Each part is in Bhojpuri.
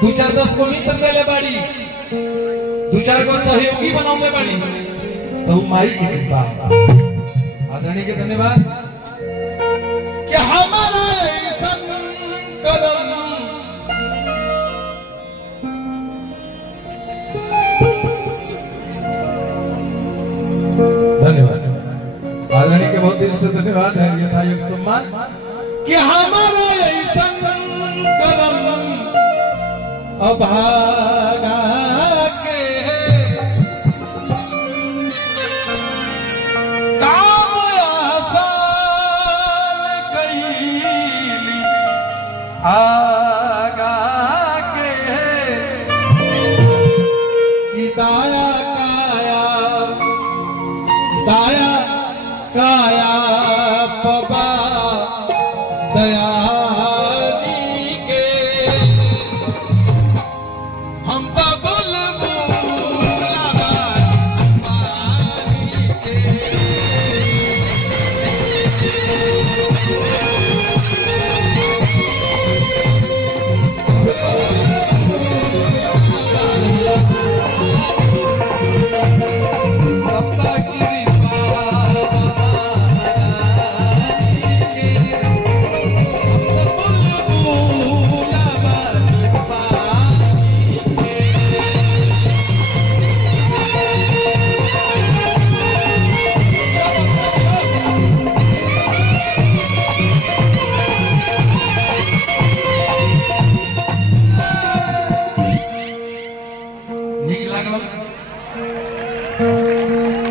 दो चार 10 को नहीं तक ले बाड़ी, दो चार को सहयोगी बनाऊंगे बाड़ी, तो माई की कृपा। आदरणीय के धन्यवाद। क्या हमारा ऐसा कदम धन्यवाद। आदरणीय के बहुत दिल से धन्यवाद है। यथायोग सम्मान कि हमारा ऐसा कदम अभागा के काम आसान कैली आगा के दाया काया काया पबा दयानी के हम तो बुलबुला बानी के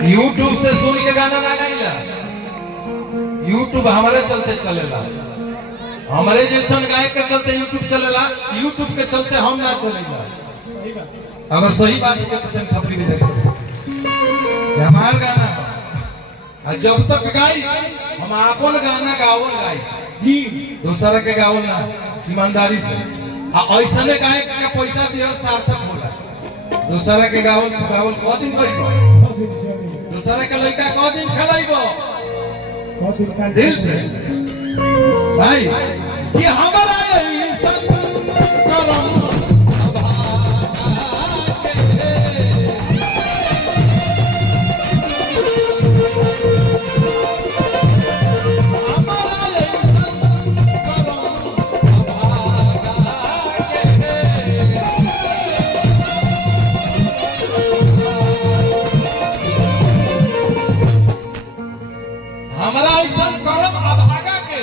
यूट्यूब से सुन के गाना ना गाइला। यूट्यूब हमारे चलते चलेला, हमारे जैसन गायक के चलते यूट्यूब चलेला, यूट्यूब के चलते हम ना चलेगा। अगर सही बात है तो तुम खपरी भी देख सकते। हमारा गाना जब तक गाई हम अपन गाना गावल गाई जी, दूसरा के गावल ना, ईमानदारी से। ऐसा ने गायक के पैसा दिया सार्थक होला। दूसरा के गावल गावल को दिन करिबो, दूसरा के लड़का को दिन खलाइबो दिल से भाई। कि हमारा यही सब करम हमारा ऐसा करम अभागा के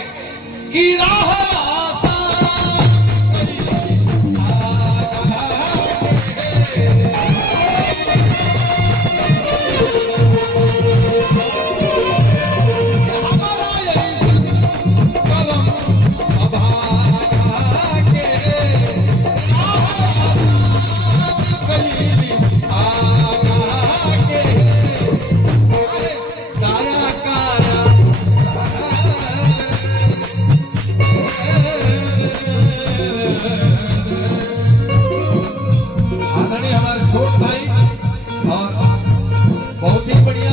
की राह हमारे छोट भाई और बहुत ही बढ़िया